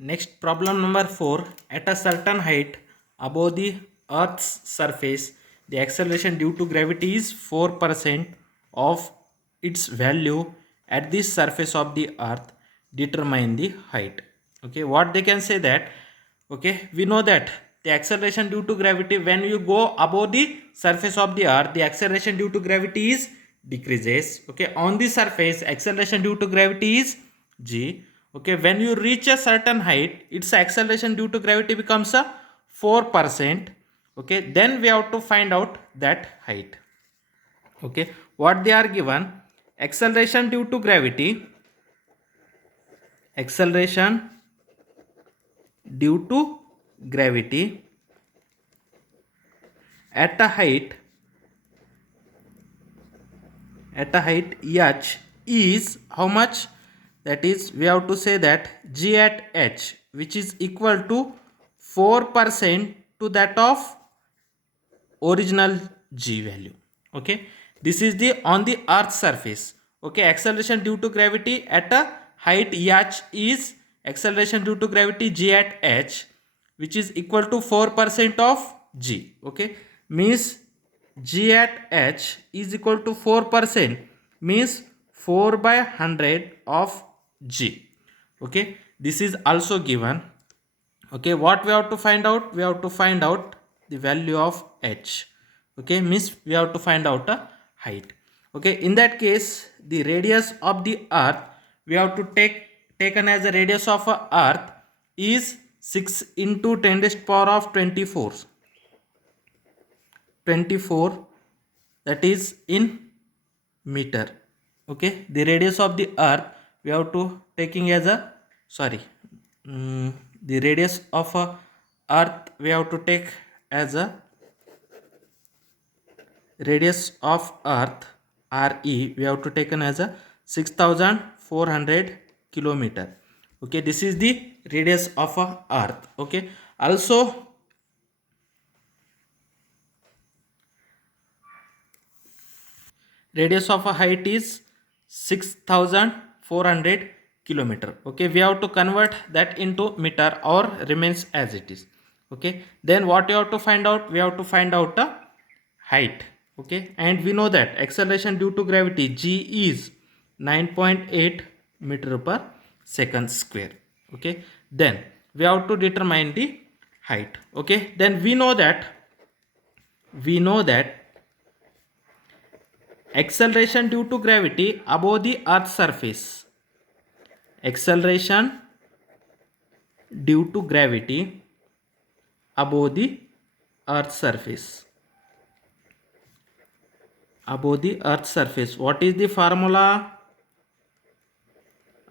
Next problem number 4. At a certain height above the Earth's surface, the acceleration due to gravity is 4% of its value at the surface of the Earth. Determine the height. Okay, what they can say that, okay, we know that the acceleration due to gravity, when you go above the surface of the Earth, the acceleration due to gravity is decreases. Okay, on the surface, acceleration due to gravity is g. Okay, when you reach a certain height, its acceleration due to gravity becomes a 4%. Okay, then we have to find out that height. Okay, what they are given, acceleration due to gravity, acceleration due to gravity at a height h is how much? That is, we have to say that g at h, which is equal to 4% to that of original g value. Okay, this is the on the earth surface. Okay, acceleration due to gravity at a height h is acceleration due to gravity g at h, which is equal to 4% of g. Okay, means g at h is equal to 4%, means 4 by 100 of g. Okay, this is also given. Okay, what we have to find out? We have to find out the value of h. Okay, means we have to find out a height. Okay, in that case, the radius of the earth we have to taken as a radius of a earth is 6 into 10 raised power of 24, that is in meter. Okay, the radius of the earth we have to taking as a the radius of a earth we have to take as a radius of earth re we have to taken as a 6400 kilometer. Okay, this is the radius of a earth. Okay, also radius of a height is 6400 kilometer. Okay, we have to convert that into meter or remains as it is. Okay, then what you have to find out? We have to find out the height. Okay, and we know that acceleration due to gravity g is 9.8 meter per second square. Okay, then we have to determine the height. Okay, then we know that acceleration due to gravity above the earth's surface, acceleration due to gravity above the earth's surface, what is the formula?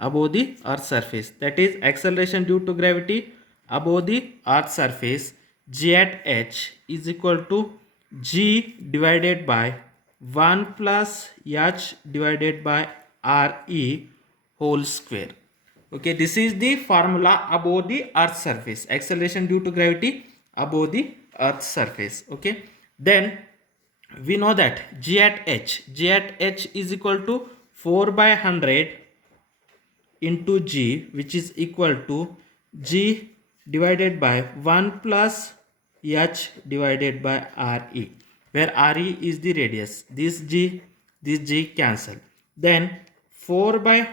Above the earth's surface, that is acceleration due to gravity above the earth's surface, g at h is equal to g divided by 1 plus h divided by re whole square. Okay, this is the formula above the earth's surface, acceleration due to gravity above the earth's surface. Okay, then we know that g at h is equal to 4 by 100 into g, which is equal to g divided by 1 plus h divided by re, where re is the radius. This g cancel. Then 4 by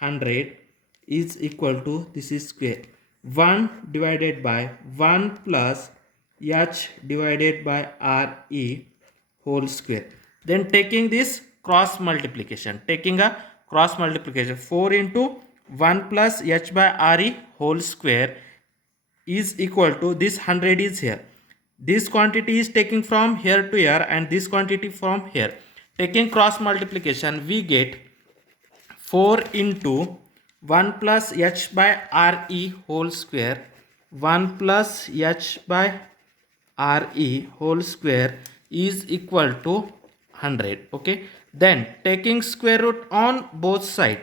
100 is equal to, this is square, 1 divided by 1 plus h divided by re whole square. Then taking this cross multiplication, 4 into 1 plus h by re whole square is equal to, this 100 is here, this quantity is taking from here to here and this quantity from here. Taking cross multiplication, we get 4 into 1 plus h by re whole square, 1 plus h by re whole square is equal to 100. Okay, then taking square root on both sides,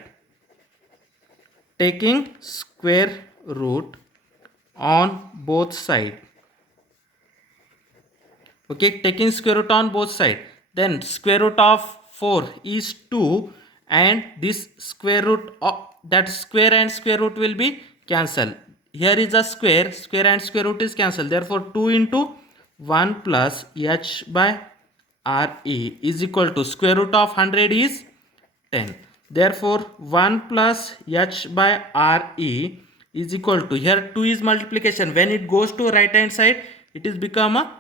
taking square root on both sides. Okay, taking square root on both sides, then square root of 4 is 2 and this square root of that square and square root will be cancelled. here is a square, square and square root is cancelled. Therefore 2 into 1 plus h by re is equal to square root of 100 is 10. Therefore 1 plus h by re is equal to, here 2 is multiplication, when it goes to right hand side it is become a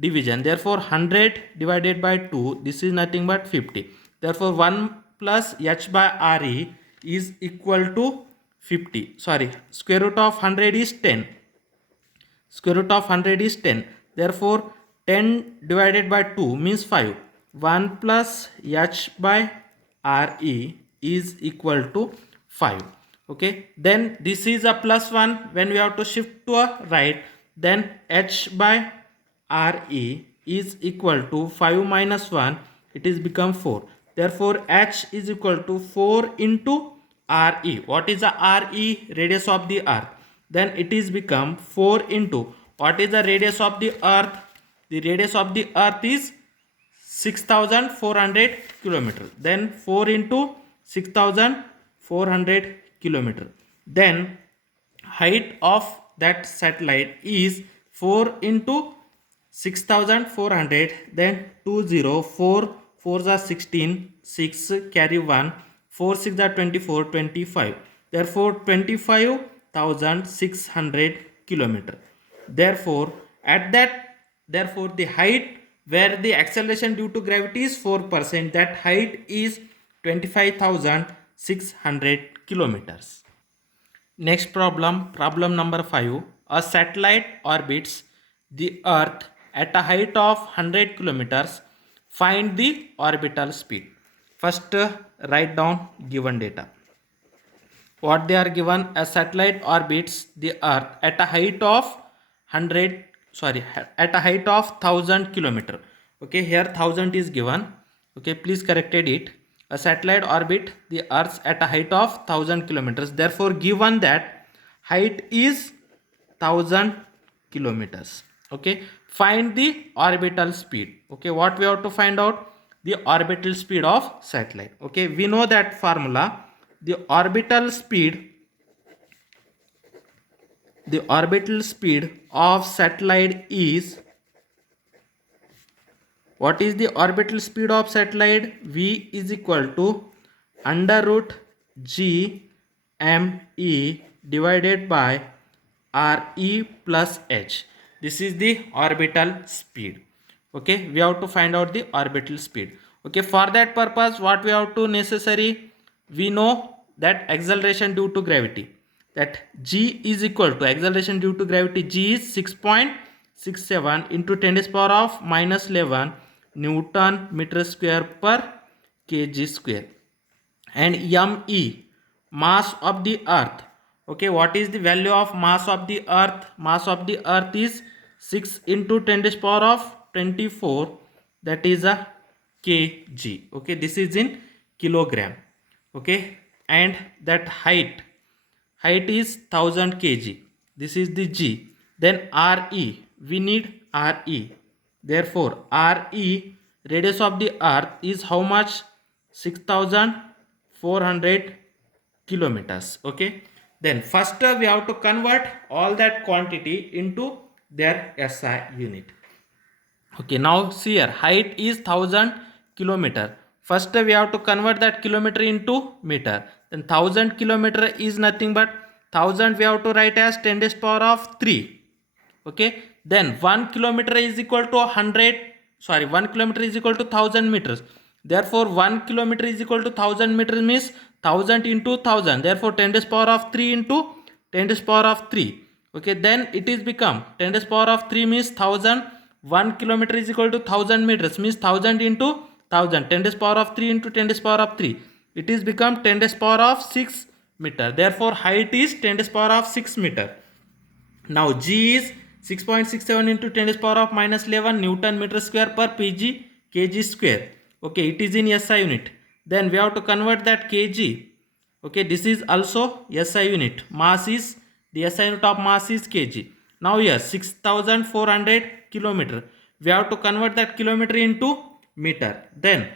division. Therefore 100 divided by 2, this is nothing but 50. Therefore 1 plus h by re is equal to 50. Sorry, square root of 100 is 10. Square root of 100 is 10. Therefore 10 divided by 2 means 5. 1 plus h by re is equal to 5. Okay, then this is a plus 1. When we have to shift to a right, then h by re is equal to 5 minus 1, it is become 4. Therefore h is equal to 4 into re. What is the re? Radius of the earth. Then it is become 4 into, what is the radius of the earth? The radius of the earth is 6400 kilometer. Then 4 into 6400 kilometer. Then height of that satellite is 4 into 6400, then 204, 4s are 16, 6 carry 1, 4 6 are 24, 25. Therefore 25,600 kilometer. Therefore therefore the height where the acceleration due to gravity is 4%, that height is 25,600 kilometers. Next problem, problem number 5. A satellite orbits the earth at a height of 100 kilometers. Find the orbital speed. First write down given data. What they are given: a satellite orbits the earth at a height of 1000 kilometer. Okay, here 1000 is given. Okay, please corrected it. A satellite orbit the earth at a height of 1000 kilometers. Therefore given that height is 1000 kilometers. Okay, find the orbital speed. Okay, what we have to find out? The orbital speed of satellite. Okay, we know that formula. The orbital speed of satellite is, what is the orbital speed of satellite? V is equal to under root g me divided by re plus h. This is the orbital speed. Okay, we have to find out the orbital speed. Okay, for that purpose what we have to necessary, we know that acceleration due to gravity, that g is equal to acceleration due to gravity, g is 6.67 into 10 to the power of minus 11 Newton meter square per kg square. And me, mass of the earth. Okay, what is the value of mass of the earth? Mass of the earth is 6 into 10 to the power of 24, that is a kg. Okay, this is in kilogram. Okay, and that height is 1000 kg. This is the g. Then re, we need re. Therefore re, radius of the earth is how much? 6400 kilometers. Okay, then first we have to convert all that quantity into their SI unit. Okay, now see here, height is 1000 kilometer. First we have to convert that kilometer into meter. Then 1000 kilometer is nothing but 1000 we have to write as 10 to the power of 3. Okay, then 1 kilometer is equal to 1 kilometer is equal to 1000 meters. Therefore 1 kilometer is equal to 1000 meters means 1000 into 1000. Therefore 10 to the power of 3 into 10 to the power of 3. Okay, then it is become 10 to the power of 3 means 1000. 1 kilometer is equal to 1000 meters means 1000 into 1000. 10 to the power of 3 into 10 to the power of 3. It is become 10 to the power of 6 meter. Therefore height is 10 to the power of 6 meter. Now g is 6.67 into 10 to the power of minus 11 Newton meter square per kg square. Okay, it is in SI unit. Then we have to convert that kg. Okay, this is also SI unit. Mass is, the SI unit of mass is kg. Now here 6400 kilometer. We have to convert that kilometer into meter. Then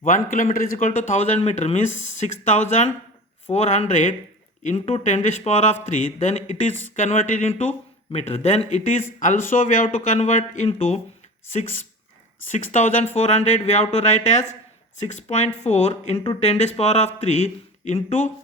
1 kilometer is equal to 1000 meter means 6400 into 10 raised power of 3, then it is converted into meter. Then it is also we have to convert into 6400, we have to write as 6.4 into 10 raised power of 3 into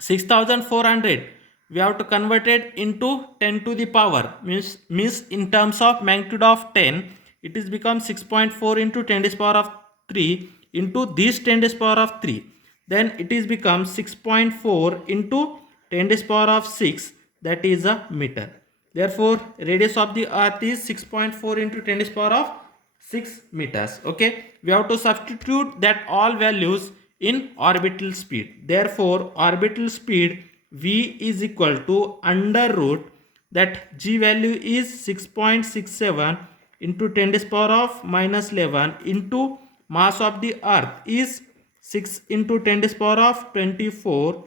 6400, we have to convert it into 10 to the power, means in terms of magnitude of 10, it is become 6.4 into 10 raised power of 3 into this 10 raised power of 3, then it is become 6.4 into 10 raised power of 6, that is a meter. Therefore radius of the earth is 6.4 into 10 raised power of 6 meters. Okay, we have to substitute that all values in orbital speed. Therefore orbital speed v is equal to under root that g value is 6.67 into 10 raised power of minus 11 into mass of the earth is 6 into 10 raised power of 24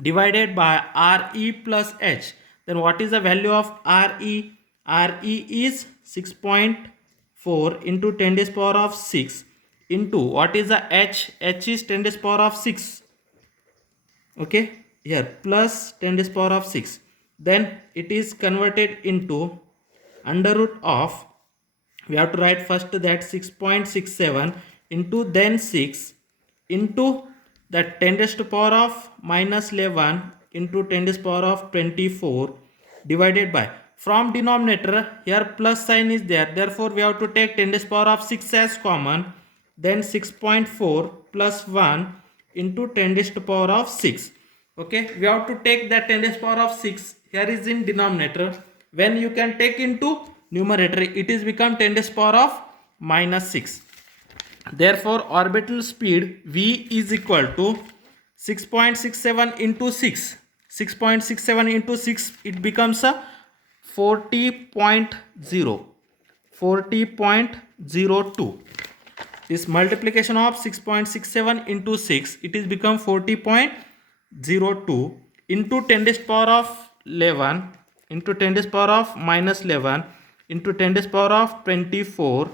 divided by Re plus H. Then what is the value of Re? Re is 6.4 into 10 raised power of 6 into what is the H? H is 10 raised power of 6. Okay, here plus 10 raised power of 6. Then it is converted into under root of, we have to write first that 6.67 into then 6 into that 10 raised to power of minus 11 into 10 raised power of 24 divided by, from denominator here plus sign is there, therefore we have to take 10 raised power of 6 as common, then 6.4 plus 1 into 10 raised to power of 6. Okay, we have to take that 10 raised power of 6 here is in denominator, when you can take into numerator it is become 10 raised power of minus 6. Therefore orbital speed v is equal to 6.67 into 6. 6.67 into 6, it becomes a 40.02. This multiplication of 6.67 into 6, it is become 40.02 into 10 raised power of 11 into 10 raised power of minus 11 into 10 raised power of 24,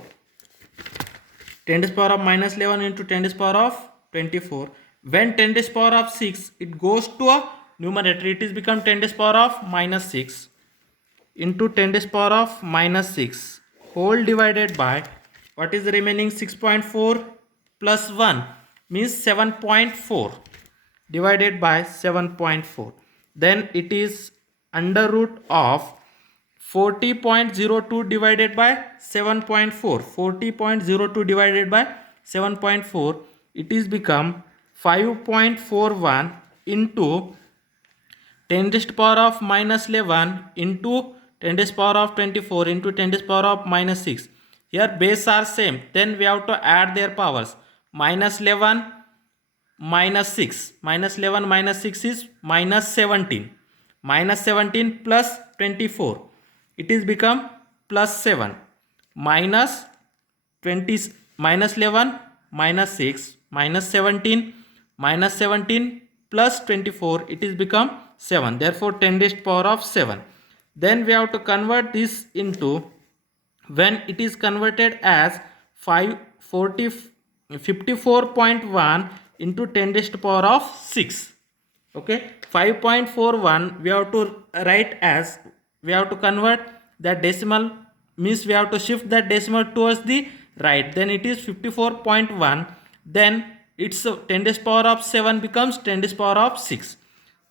10 raised power of minus 11 into 10 raised power of 24. When 10 raised power of 6, it goes to a numerator, it is become 10 raised power of minus 6 into 10 raised power of minus 6 whole divided by, what is the remaining? 6.4 plus 1 means 7.4 divided by 7.4. Then it is under root of 40.02 divided by 7.4. 40.02 divided by 7.4, it is become 5.41 into 10 raised power of minus 11 into 10 raised power of 24 into 10 raised power of minus 6. Here base are same, then we have to add their powers. Minus 11 minus 6, minus 11 minus 6 is minus 17, minus 17 plus 24, it is become plus 7, minus 20 minus 11 minus 6 minus 17 minus 17 plus 24, it is become 7, therefore 10 raised power of 7. Then we have to convert this into, when it is converted as 54.1 into 10 raised to power of 6. Okay, 5.41 we have to write as, we have to convert that decimal, means we have to shift that decimal towards the right, then it is 54.1, then its 10 raised power of 7 becomes 10 raised power of 6.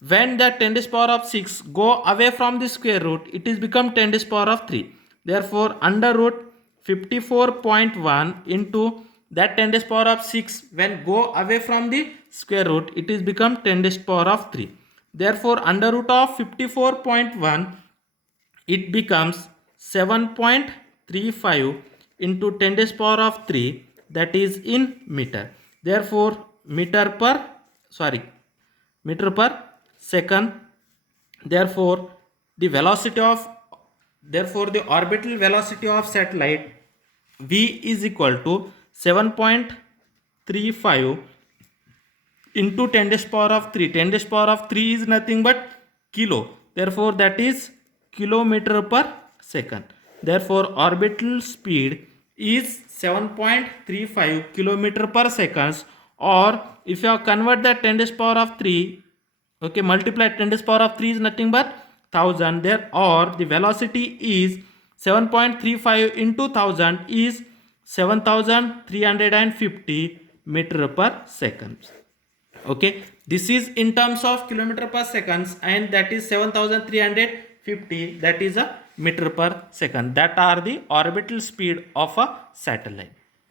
When that 10 raised power of 6 go away from the square root, it is become 10 raised power of 3. Therefore under root 54.1 into that 10 raised power of 6, when go away from the square root, it is become 10 raised power of 3. Therefore under root of 54.1, it becomes 7.35 into 10 raised power of 3, that is in meter. Therefore meter per second. Therefore the orbital velocity of satellite v is equal to 7.35 into 10 raised power of 3. 10 raised power of 3 is nothing but kilo, therefore that is kilometer per second. Therefore orbital speed is 7.35 kilometer per seconds, or if you convert that 10 raised power of 3 Okay, multiply 10 to the power of 3 is nothing but 1000 there, or the velocity is 7.35 into 1000 is 7350 meter per second. Okay, this is in terms of kilometer per seconds, and that is 7350, that is a meter per second. That are the orbital speed of a satellite.